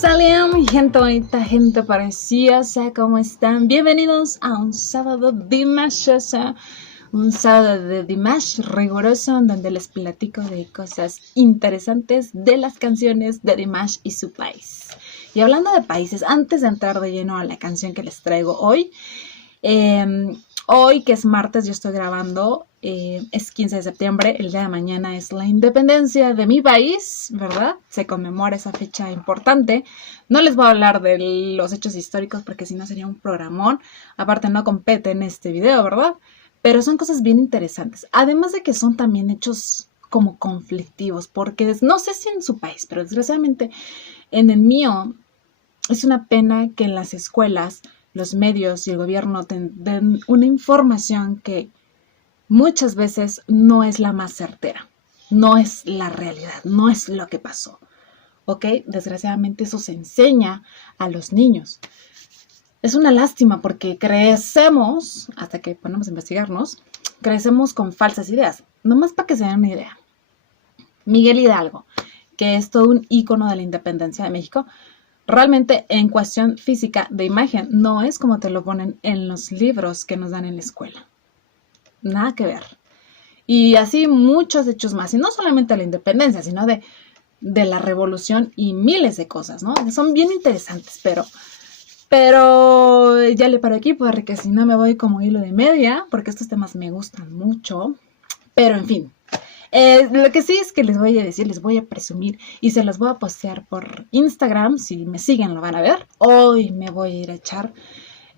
Salam, mi gente bonita, gente preciosa, ¿cómo están? Bienvenidos a un sábado dimashoso, un sábado de Dimash riguroso, donde les platico de cosas interesantes de las canciones de Dimash y su país. Y hablando de países, antes de entrar de lleno a la canción que les traigo hoy, hoy que es martes, yo estoy grabando, es 15 de septiembre, el día de mañana es la independencia de mi país, ¿verdad? Se conmemora esa fecha importante. No les voy a hablar de los hechos históricos porque si no sería un programón. Aparte no compete en este video, ¿verdad? Pero son cosas bien interesantes. Además de que son también hechos como conflictivos, porque no sé si en su país, pero desgraciadamente en el mío es una pena que en las escuelas los medios y el gobierno den una información que muchas veces no es la más certera, no es la realidad, no es lo que pasó, ¿ok? Desgraciadamente eso se enseña a los niños. Es una lástima porque crecemos, hasta que ponemos a investigarnos, crecemos con falsas ideas. Nomás para que se den una idea. Miguel Hidalgo, que es todo un ícono de la independencia de México, realmente en cuestión física de imagen no es como te lo ponen en los libros que nos dan en la escuela. Nada que ver. Y así muchos hechos más. Y no solamente la independencia, sino de la revolución y miles de cosas, ¿no? Son bien interesantes, pero ya le paro aquí porque si no me voy como hilo de media, porque estos temas me gustan mucho. Pero en fin. Lo que sí es que les voy a decir, les voy a presumir y se los voy a postear por Instagram. Si me siguen lo van a ver. Hoy me voy a ir a echar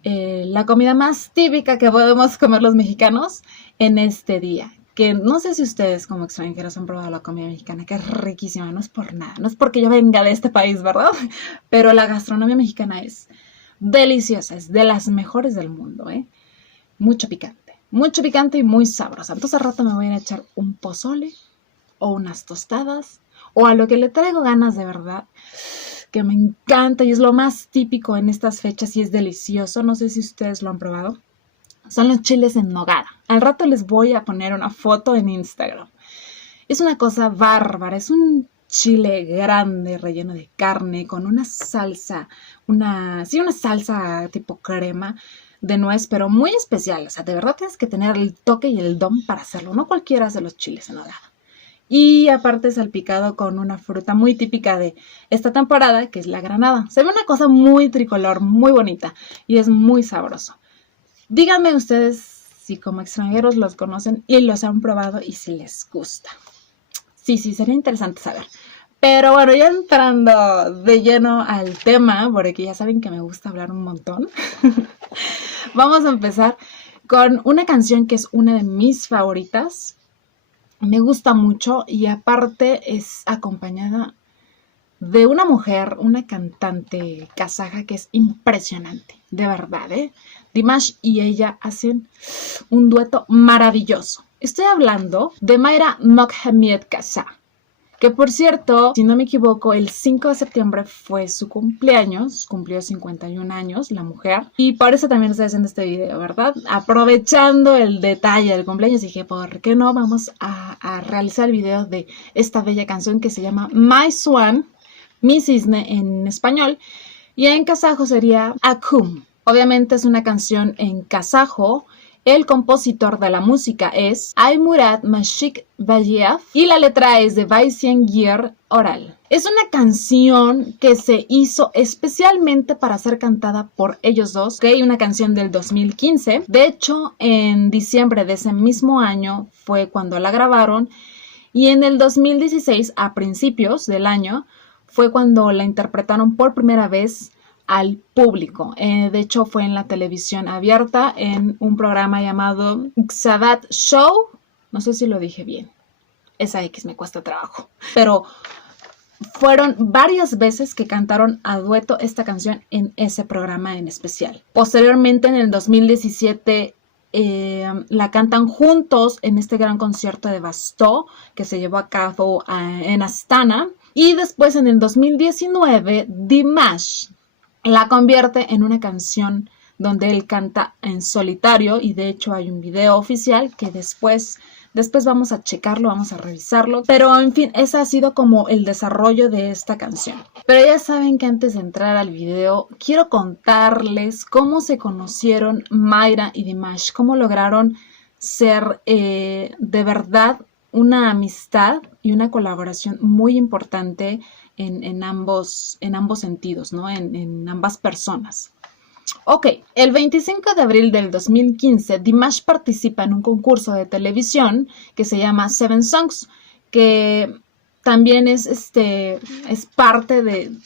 la comida más típica que podemos comer los mexicanos en este día. Que no sé si ustedes como extranjeros han probado la comida mexicana, que es riquísima, no es por nada, no es porque yo venga de este país, ¿verdad? Pero la gastronomía mexicana es deliciosa, es de las mejores del mundo, ¿eh? Mucho picante y muy sabrosa. Entonces al rato me voy a ir a echar un pozole o unas tostadas o a lo que le traigo ganas de verdad, que me encanta y es lo más típico en estas fechas y es delicioso. No sé si ustedes lo han probado. Son los chiles en nogada. Al rato les voy a poner una foto en Instagram. Es una cosa bárbara. Es un chile grande relleno de carne con una salsa, una salsa tipo crema de nuez, pero muy especial. O sea, de verdad tienes que tener el toque y el don para hacerlo. No cualquiera hace los chiles en nogada. Y aparte salpicado con una fruta muy típica de esta temporada, que es la granada. Se ve una cosa muy tricolor, muy bonita y es muy sabroso. Díganme ustedes si como extranjeros los conocen y los han probado y si les gusta. Sí, sería interesante saber. Pero bueno, ya entrando de lleno al tema, porque ya saben que me gusta hablar un montón, vamos a empezar con una canción que es una de mis favoritas. Me gusta mucho y aparte es acompañada de una mujer, una cantante kazaja que es impresionante, de verdad, ¿eh? Dimash y ella hacen un dueto maravilloso. Estoy hablando de Mayra Moghamied Kaza, que por cierto, si no me equivoco, el 5 de septiembre fue su cumpleaños, cumplió 51 años la mujer, y por eso también estoy haciendo este video, ¿verdad? Aprovechando el detalle del cumpleaños, dije, ¿por qué no vamos a realizar el video de esta bella canción que se llama My Swan, Mi Cisne en español, y en kazajo sería Akum. Obviamente es una canción en kazajo. El compositor de la música es Aymurat Mashik Bayev y la letra es de Vaisiengir Oral. Es una canción que se hizo especialmente para ser cantada por ellos dos, ¿ok? Una canción del 2015. De hecho, en diciembre de ese mismo año fue cuando la grabaron y en el 2016, a principios del año, fue cuando la interpretaron por primera vez al público. De hecho, fue en la televisión abierta en un programa llamado Xavat Show. No sé si lo dije bien. Esa X me cuesta trabajo. Pero fueron varias veces que cantaron a dueto esta canción en ese programa en especial. Posteriormente, en el 2017, la cantan juntos en este gran concierto de Bastó que se llevó a cabo en Astana. Y después, en el 2019, Dimash la convierte en una canción donde él canta en solitario y de hecho hay un video oficial que después Después vamos a checarlo, vamos a revisarlo. Pero en fin, ese ha sido como el desarrollo de esta canción. Pero ya saben que antes de entrar al video, quiero contarles cómo se conocieron Mayra y Dimash, cómo lograron ser de verdad una amistad y una colaboración muy importante en ambos sentidos, ¿no? En ambas personas. Ok, el 25 de abril del 2015, Dimash participa en un concurso de televisión que se llama Seven Songs, que también es parte de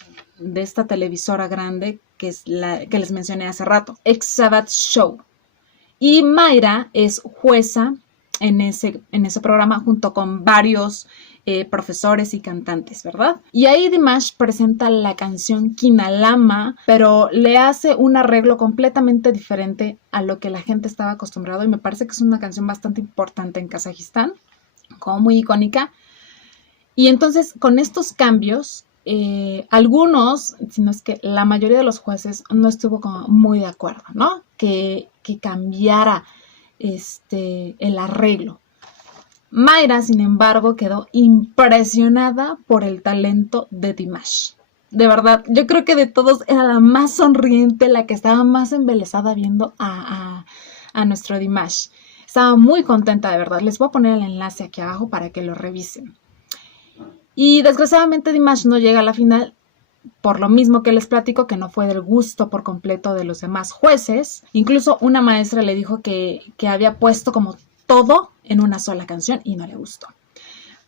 esta televisora grande que es la que les mencioné hace rato, X-Sabbath Show. Y Mayra es jueza en ese programa junto con varios profesores y cantantes, ¿verdad? Y ahí Dimash presenta la canción Kinalama, pero le hace un arreglo completamente diferente a lo que la gente estaba acostumbrado, y me parece que es una canción bastante importante en Kazajistán, como muy icónica. Y entonces con estos cambios, algunos, sino es que la mayoría de los jueces no estuvo como muy de acuerdo, ¿no? Que cambiara el arreglo. Mayra, sin embargo, quedó impresionada por el talento de Dimash. De verdad, yo creo que de todos era la más sonriente, la que estaba más embelesada viendo a nuestro Dimash. Estaba muy contenta, de verdad. Les voy a poner el enlace aquí abajo para que lo revisen. Y desgraciadamente Dimash no llega a la final, por lo mismo que les platico, que no fue del gusto por completo de los demás jueces. Incluso una maestra le dijo que había puesto como todo en una sola canción y no le gustó.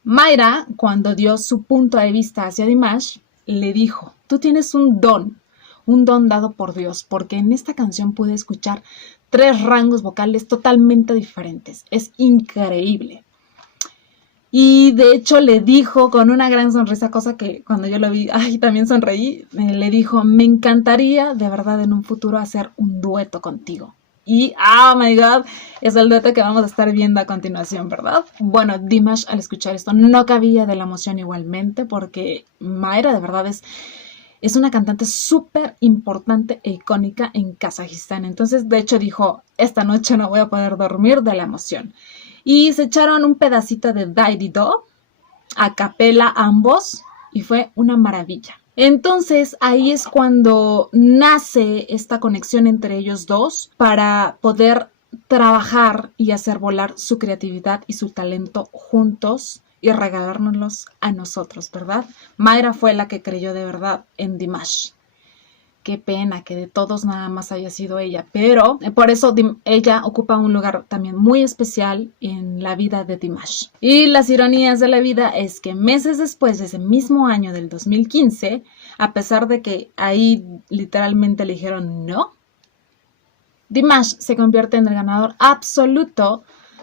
Mayra, cuando dio su punto de vista hacia Dimash, le dijo: tú tienes un don dado por Dios, porque en esta canción pude escuchar 3 rangos vocales totalmente diferentes. Es increíble. Y de hecho le dijo con una gran sonrisa, cosa que cuando yo lo vi, también sonreí, le dijo: me encantaría de verdad en un futuro hacer un dueto contigo. Y, oh my God, es el dueto que vamos a estar viendo a continuación, ¿verdad? Bueno, Dimash al escuchar esto no cabía de la emoción igualmente, porque Mayra de verdad es una cantante súper importante e icónica en Kazajistán. Entonces, de hecho, dijo: esta noche no voy a poder dormir de la emoción. Y se echaron un pedacito de Daddy Do, a capela ambos, y fue una maravilla. Entonces ahí es cuando nace esta conexión entre ellos dos para poder trabajar y hacer volar su creatividad y su talento juntos y regalárnoslos a nosotros, ¿verdad? Mayra fue la que creyó de verdad en Dimash. Qué pena que de todos nada más haya sido ella, pero por eso ella ocupa un lugar también muy especial en la vida de Dimash. Y las ironías de la vida es que meses después de ese mismo año del 2015, a pesar de que ahí literalmente le dijeron no, Dimash se convierte en el ganador absoluto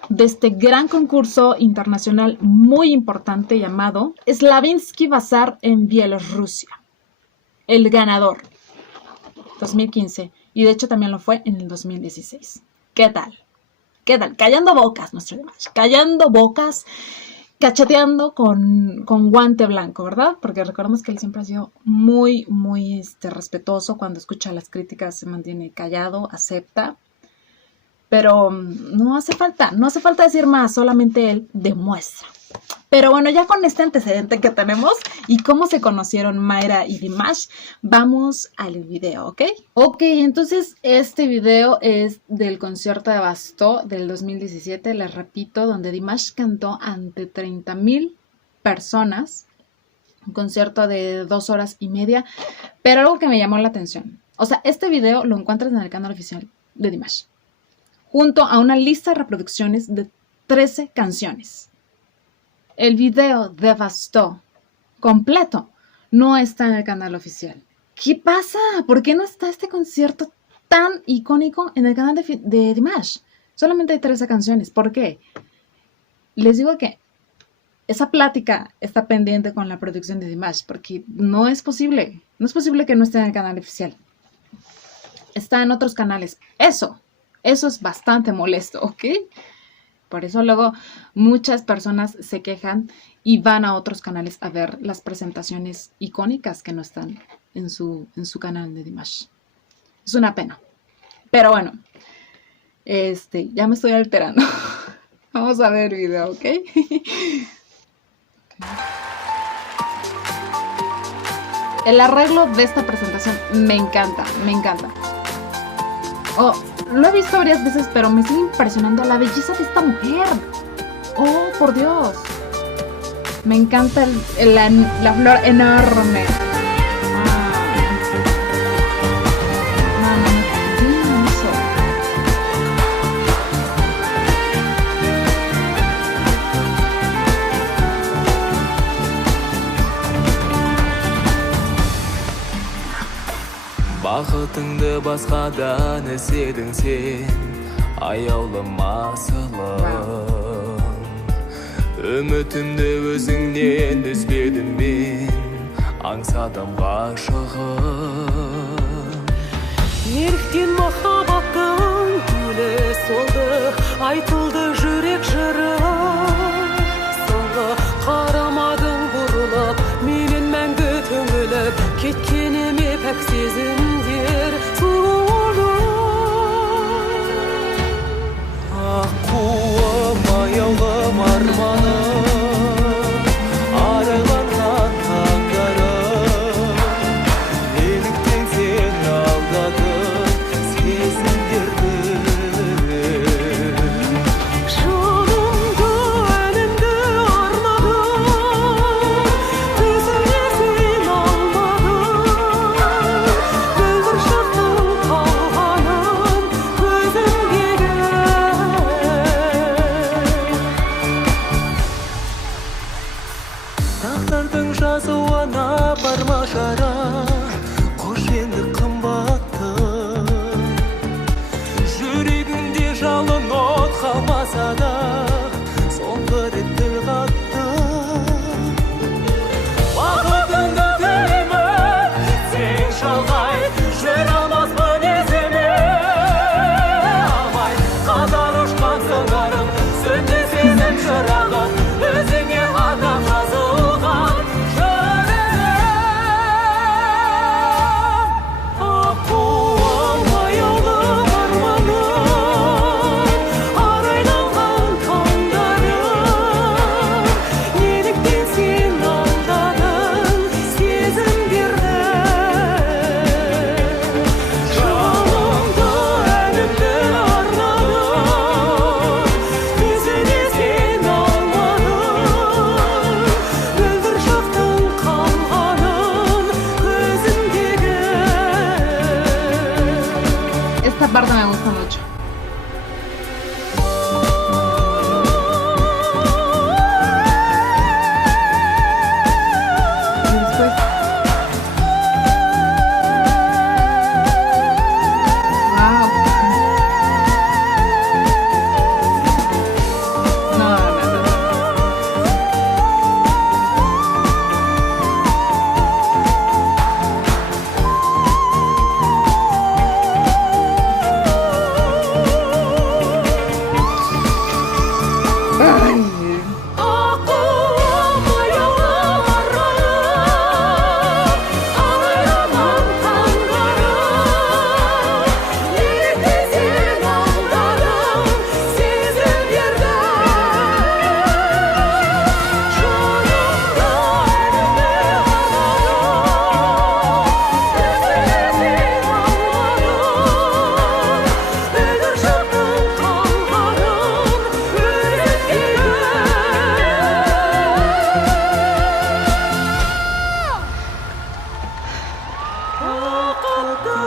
de este gran concurso internacional muy importante llamado Slavinsky Bazar en Bielorrusia. El ganador. 2015, y de hecho también lo fue en el 2016. ¿Qué tal? ¿Qué tal? Callando bocas, nuestro Dimash. Callando bocas, cacheteando con guante blanco, ¿verdad? Porque recordemos que él siempre ha sido muy, muy respetuoso. Cuando escucha las críticas se mantiene callado, acepta. Pero no hace falta decir más, solamente él demuestra. Pero bueno, ya con este antecedente que tenemos y cómo se conocieron Mayra y Dimash, vamos al video, ¿ok? Ok, entonces este video es del concierto de Bastó del 2017, les repito, donde Dimash cantó ante 30,000 personas, un concierto de 2 horas y media, pero algo que me llamó la atención, o sea, este video lo encuentras en el canal oficial de Dimash, junto a una lista de reproducciones de 13 canciones. El video de Bastó completo no está en el canal oficial. ¿Qué pasa? ¿Por qué no está este concierto tan icónico en el canal de Dimash? Solamente hay 13 canciones. ¿Por qué? Les digo que esa plática está pendiente con la producción de Dimash, porque no es posible que no esté en el canal oficial. Está en otros canales. Eso es bastante molesto, ¿ok? Por eso luego muchas personas se quejan y van a otros canales a ver las presentaciones icónicas que no están en su canal de Dimash. Es una pena. Pero bueno, ya me estoy alterando. Vamos a ver el video, ¿ok? El arreglo de esta presentación me encanta, me encanta. Oh, lo he visto varias veces, pero me sigue impresionando la belleza de esta mujer. Oh, por Dios. Me encanta la flor enorme. Бақытыңды басқадан іздедің сен, аяулым асылым. Үмітімді өзіңнен үзбедім мен, аңсадым ғашығым. Неліктен махаббаттың гүлі солды, айтылды жүрек жыры. Соңғы қарамадың бұрылып, менен мәңгі түңіліп, кеткеніме пәк сезімдер сұлы. Аққуым, аяулым арманым, арайланған таңдарым. Неліктен сен алдадың сезімдерді? Жанымды, әлемді арнадым, төзіне сен алмадың. Бүлдір шақтың қалғанын көзімдегі. Тағдырдың жазуына барма жара, қош енді қымбатты. Жүрегіңде жалын от қалмаса да, соңғы рет тіл қатты. Бақытыңды тілеймін, сен шалғай, жүре алмаспын есіме алмай. Қатар ұшқан сыңарым, сөнді сезім шырағым, өзіңе адам жазылған жүрегім. Аққуым, аяулым арманым, арайланған таңдарым. Неліктен сен алдадың сезімдерді? Жанымды, әлемді арнадым, төзіне сен алмадың. Бүлдір шақтың қалғанын көзімдегі. Esta parte me gusta mucho. Y después. Wow. No, no, no, no. Ay. Аққуым, аяулым арманым, арайланған таңдарым. Неліктен сен алдадың сезімдерді? Жанымды, әлемді арнадым, төзіне сен алмадың. Бүлдір шақтың қалғанын көзімдегі. Бақытты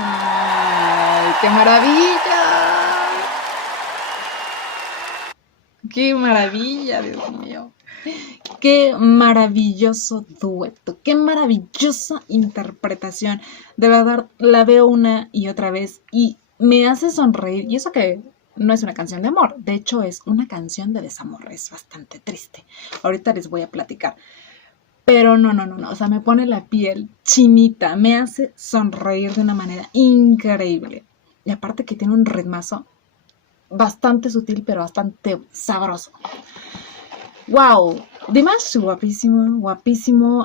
Ay, qué maravilla. Qué maravilla, Dios mío. Qué maravilloso dueto, qué maravillosa interpretación. De verdad, la veo una y otra vez y me hace sonreír. Y eso que no es una canción de amor, de hecho es una canción de desamor, es bastante triste. Ahorita les voy a platicar. Pero no, o sea, me pone la piel chinita, me hace sonreír de una manera increíble. Y aparte que tiene un ritmazo bastante sutil, pero bastante sabroso. ¡Wow! Dimash, guapísimo, guapísimo.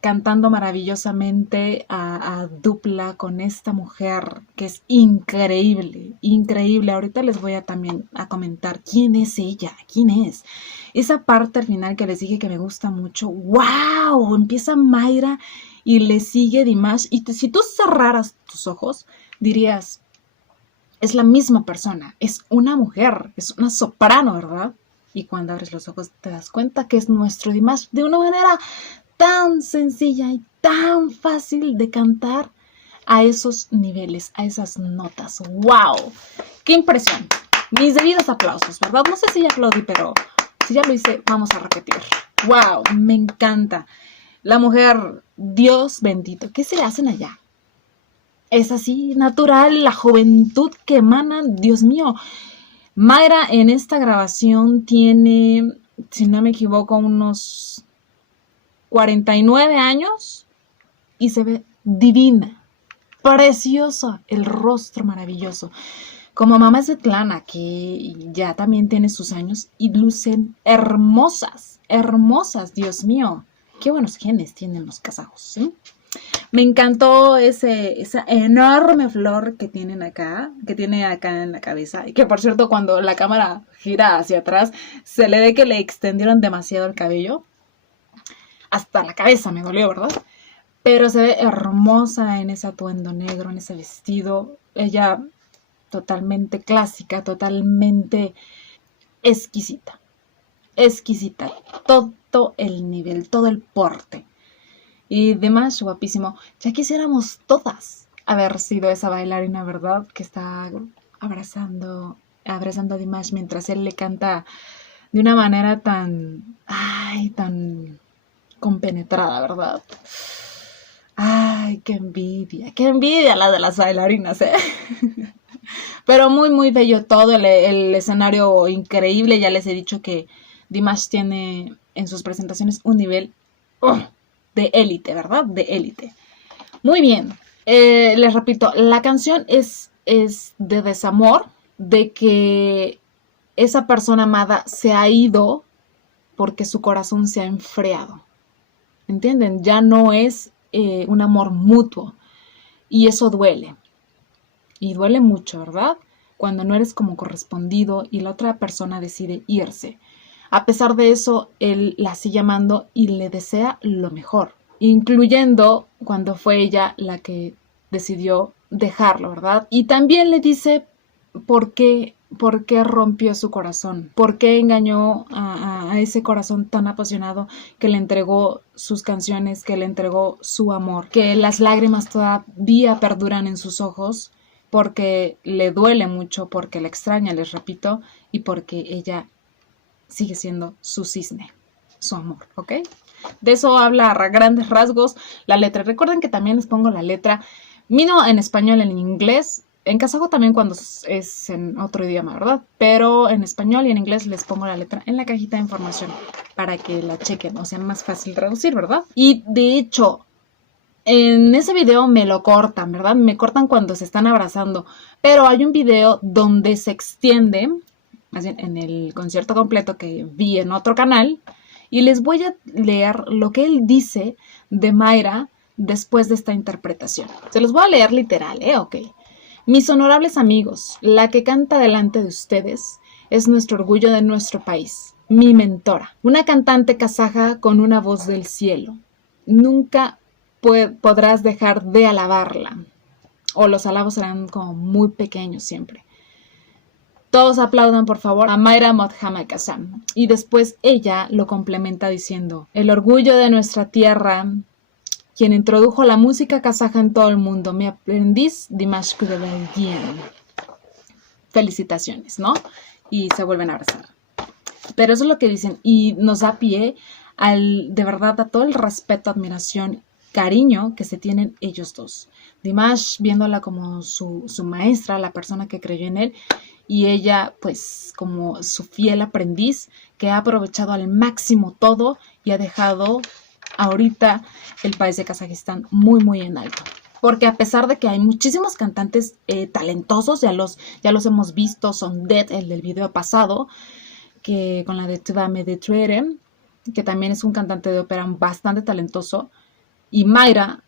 cantando maravillosamente a dupla con esta mujer que es increíble, increíble. Ahorita les voy a también a comentar quién es ella, quién es. Esa parte al final que les dije que me gusta mucho, ¡wow! Empieza Mayra y le sigue Dimash. Y si tú cerraras tus ojos, dirías, es la misma persona, es una mujer, es una soprano, ¿verdad? Y cuando abres los ojos te das cuenta que es nuestro Dimash de una manera tan sencilla y tan fácil de cantar a esos niveles, a esas notas. ¡Wow! ¡Qué impresión! Mis debidos aplausos, ¿verdad? No sé si ya aplaudí, pero si ya lo hice, vamos a repetir. ¡Wow! Me encanta. La mujer, Dios bendito. ¿Qué se le hacen allá? Es así, natural, la juventud que emana, Dios mío. Mayra en esta grabación tiene, si no me equivoco, unos 49 años y se ve divina, preciosa, el rostro maravilloso. Como mamá Svetlana, que ya también tiene sus años y lucen hermosas, hermosas, Dios mío. Qué buenos genes tienen los kazajos, ¿sí? Me encantó esa enorme flor que tiene acá en la cabeza. Y que por cierto, cuando la cámara gira hacia atrás, se le ve que le extendieron demasiado el cabello. Hasta la cabeza me dolió, ¿verdad? Pero se ve hermosa en ese atuendo negro, en ese vestido. Ella totalmente clásica, totalmente exquisita. Exquisita. Todo el nivel, todo el porte. Y demás, guapísimo. Ya quisiéramos todas haber sido esa bailarina, ¿verdad? Que está abrazando a Dimash mientras él le canta de una manera tan compenetrada, ¿verdad? Ay, qué envidia la de las bailarinas, ¿eh? Pero muy, muy bello todo, el escenario increíble. Ya les he dicho que Dimash tiene en sus presentaciones un nivel de élite, ¿verdad? De élite. Muy bien. Les repito, la canción es de desamor, de que esa persona amada se ha ido porque su corazón se ha enfriado. ¿Entienden? Ya no es un amor mutuo. Y eso duele. Y duele mucho, ¿verdad? Cuando no eres como correspondido y la otra persona decide irse. A pesar de eso, él la sigue amando y le desea lo mejor, incluyendo cuando fue ella la que decidió dejarlo, ¿verdad? Y también le dice por qué rompió su corazón, por qué engañó a ese corazón tan apasionado que le entregó sus canciones, que le entregó su amor, que las lágrimas todavía perduran en sus ojos, porque le duele mucho, porque la extraña, les repito, y porque ella sigue siendo su cisne, su amor, ¿ok? De eso habla a grandes rasgos la letra. Recuerden que también les pongo la letra, mino en español, en inglés, en kazajo también cuando es en otro idioma, ¿verdad? Pero en español y en inglés les pongo la letra en la cajita de información para que la chequen, o sea, más fácil traducir, ¿verdad? Y de hecho, en ese video me lo cortan, ¿verdad? Me cortan cuando se están abrazando, pero hay un video donde se extiende, más bien en el concierto completo que vi en otro canal, y les voy a leer lo que él dice de Mayra después de esta interpretación. Se los voy a leer literal, Ok. Mis honorables amigos, la que canta delante de ustedes es nuestro orgullo de nuestro país, mi mentora, una cantante kazaja con una voz del cielo. Nunca podrás dejar de alabarla, o los alabos serán como muy pequeños siempre. Todos aplaudan, por favor, a Mayra Mohammad-Kazan. Y después ella lo complementa diciendo, el orgullo de nuestra tierra, quien introdujo la música kazaja en todo el mundo, mi aprendiz Dimash Kudaibergen. Felicitaciones, ¿no? Y se vuelven a abrazar. Pero eso es lo que dicen y nos da pie de verdad, a todo el respeto, admiración, cariño que se tienen ellos dos. Dimash viéndola como su maestra, la persona que creyó en él, y ella pues como su fiel aprendiz que ha aprovechado al máximo todo y ha dejado ahorita el país de Kazajistán muy muy en alto. Porque a pesar de que hay muchísimos cantantes talentosos, ya los hemos visto, son Dead, el del video pasado, que con la de Tvame de Truere, que también es un cantante de ópera bastante talentoso, Y Mayra,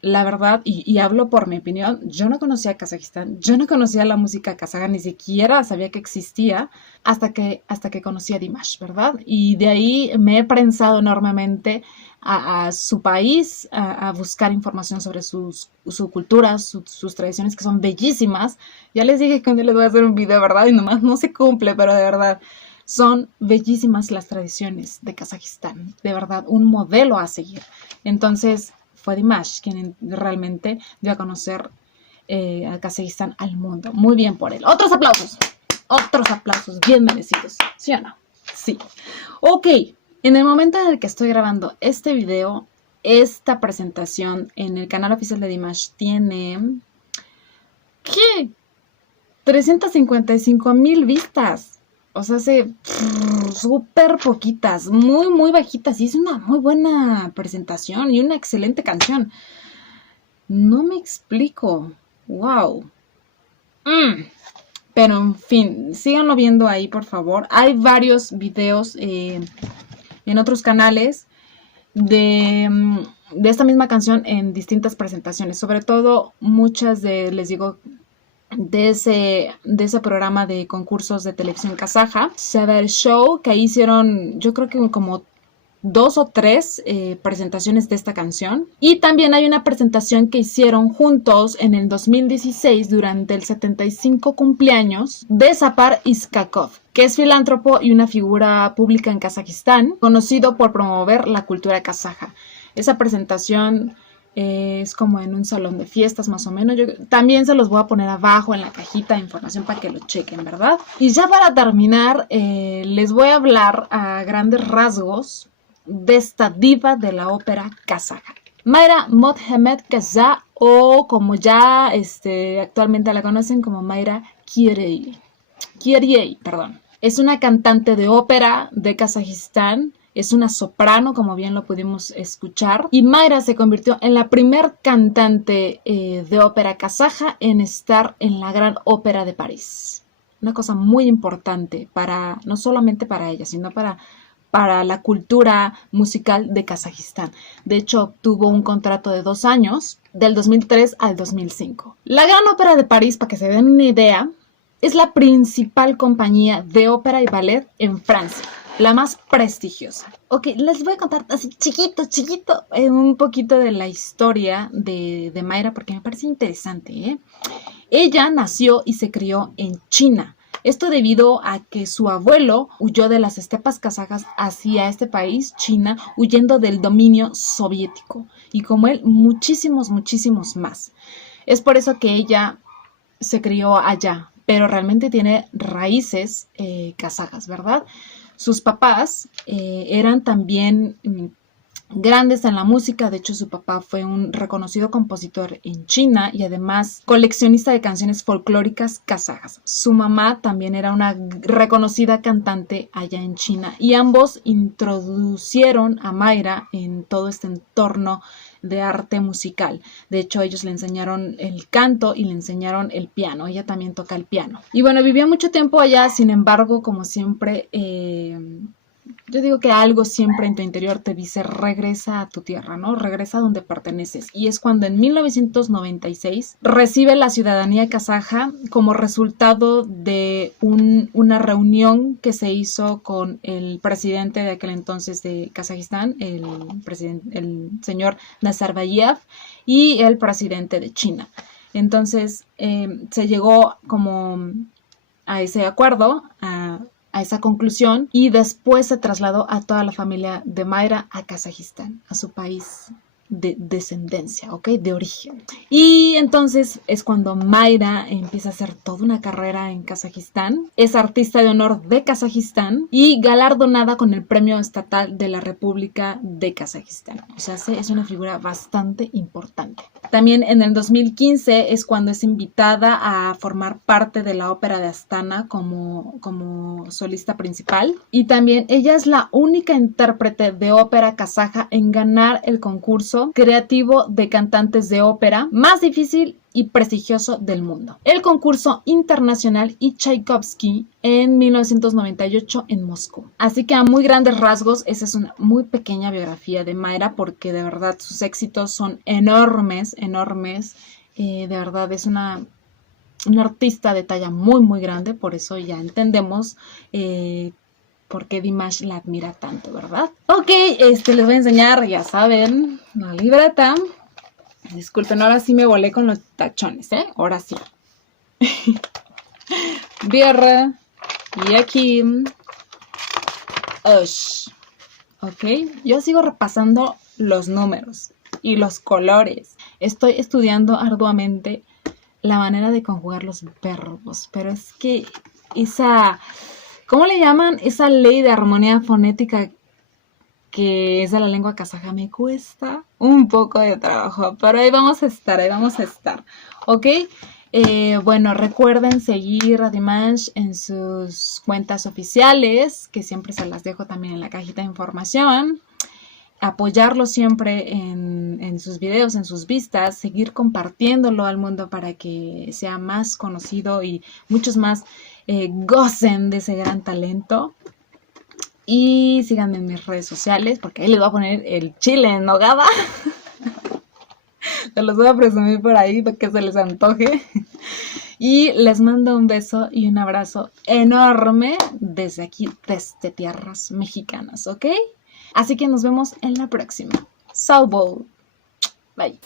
la verdad, y hablo por mi opinión, yo no conocía Kazajistán, yo no conocía la música kazaja, ni siquiera sabía que existía hasta que conocí a Dimash, ¿verdad? Y de ahí me he prensado enormemente a su país, a buscar información sobre su cultura, sus tradiciones que son bellísimas. Ya les dije que un día les voy a hacer un video, ¿verdad? Y nomás no se cumple, pero de verdad, son bellísimas las tradiciones de Kazajistán, de verdad, un modelo a seguir. Entonces, fue Dimash quien realmente dio a conocer a Kazajistán al mundo. Muy bien por él. Otros aplausos bien merecidos, ¿sí o no? Sí. Ok, en el momento en el que estoy grabando este video, esta presentación en el canal oficial de Dimash tiene... ¿qué? 355,000 vistas. O sea, hace súper poquitas, muy, muy bajitas. Y es una muy buena presentación y una excelente canción. No me explico. Wow. Pero en fin, síganlo viendo ahí, por favor. Hay varios videos en otros canales de esta misma canción en distintas presentaciones. Sobre todo, muchas les digo, de ese programa de concursos de televisión kazaja, Sever Show, que ahí hicieron, yo creo que como 2 o 3 presentaciones de esta canción. Y también hay una presentación que hicieron juntos en el 2016 durante el 75 cumpleaños de Sapar Iskakov, que es filántropo y una figura pública en Kazajistán, conocido por promover la cultura kazaja. Esa presentación es como en un salón de fiestas más o menos. Yo también se los voy a poner abajo en la cajita de información para que lo chequen, ¿verdad? Y ya para terminar, les voy a hablar a grandes rasgos de esta diva de la ópera kazaja, Mayra Mohammedkazı, o como ya actualmente la conocen como Mayra Kiriay. Perdón. Es una cantante de ópera de Kazajistán. Es una soprano, como bien lo pudimos escuchar. Y Mayra se convirtió en la primer cantante de ópera kazaja en estar en la Gran Ópera de París. Una cosa muy importante no solamente para ella, sino para la cultura musical de Kazajistán. De hecho, obtuvo un contrato de 2 años, del 2003 al 2005. La Gran Ópera de París, para que se den una idea, es la principal compañía de ópera y ballet en Francia. La más prestigiosa. Ok, les voy a contar así chiquito, un poquito de la historia de Mayra, porque me parece interesante, ¿eh? Ella nació y se crió en China. Esto debido a que su abuelo huyó de las estepas kazajas hacia este país, China, huyendo del dominio soviético. Y como él, muchísimos más. Es por eso que ella se crió allá, pero realmente tiene raíces kazajas, ¿verdad? Sus papás eran también grandes en la música. De hecho, su papá fue un reconocido compositor en China y además coleccionista de canciones folclóricas kazajas. Su mamá también era una reconocida cantante allá en China y ambos introducieron a Mayra en todo este entorno de arte musical. De hecho, ellos le enseñaron el canto y le enseñaron el piano. Ella también toca el piano. Y bueno, vivió mucho tiempo allá, sin embargo, como siempre, yo digo que algo siempre en tu interior te dice regresa a tu tierra, ¿no? Regresa a donde perteneces. Y es cuando en 1996 recibe la ciudadanía kazaja como resultado de una reunión que se hizo con el presidente de aquel entonces de Kazajistán, el señor Nazarbayev, y el presidente de China. Entonces se llegó como a ese acuerdo, a esa conclusión, y después se trasladó a toda la familia de Mayra a Kazajistán, a su país de descendencia, ¿ok? De origen. Y entonces es cuando Mayra empieza a hacer toda una carrera en Kazajistán. Es artista de honor de Kazajistán y galardonada con el Premio Estatal de la República de Kazajistán. O sea, es una figura bastante importante. También en el 2015 es cuando es invitada a formar parte de la Ópera de Astana como solista principal. Y también ella es la única intérprete de ópera kazaja en ganar el concurso creativo de cantantes de ópera más difícil y prestigioso del mundo. El concurso internacional y Tchaikovsky en 1998 en Moscú. Así que a muy grandes rasgos, esa es una muy pequeña biografía de Mayra, porque de verdad sus éxitos son enormes, enormes. De verdad es una artista de talla muy, muy grande, por eso ya entendemos por qué Dimash la admira tanto, ¿verdad? Ok, les voy a enseñar, ya saben, la libreta. Disculpen, ahora sí me volé con los tachones, ahora sí. Birra, y aquí, Ush. Ok, yo sigo repasando los números y los colores. Estoy estudiando arduamente la manera de conjugar los verbos, pero es que esa, ¿cómo le llaman? Esa ley de armonía fonética que es de la lengua kazaja me cuesta un poco de trabajo, pero ahí vamos a estar, ¿ok? Bueno, recuerden seguir a Dimash en sus cuentas oficiales, que siempre se las dejo también en la cajita de información. Apoyarlo siempre en sus videos, en sus vistas, seguir compartiéndolo al mundo para que sea más conocido y muchos más gocen de ese gran talento. Y síganme en mis redes sociales, porque ahí les voy a poner el chile en nogada. Se los voy a presumir por ahí para que se les antoje. Y les mando un beso y un abrazo enorme desde aquí, desde tierras mexicanas, ¿ok? Así que nos vemos en la próxima. Soul Bowl. Bye.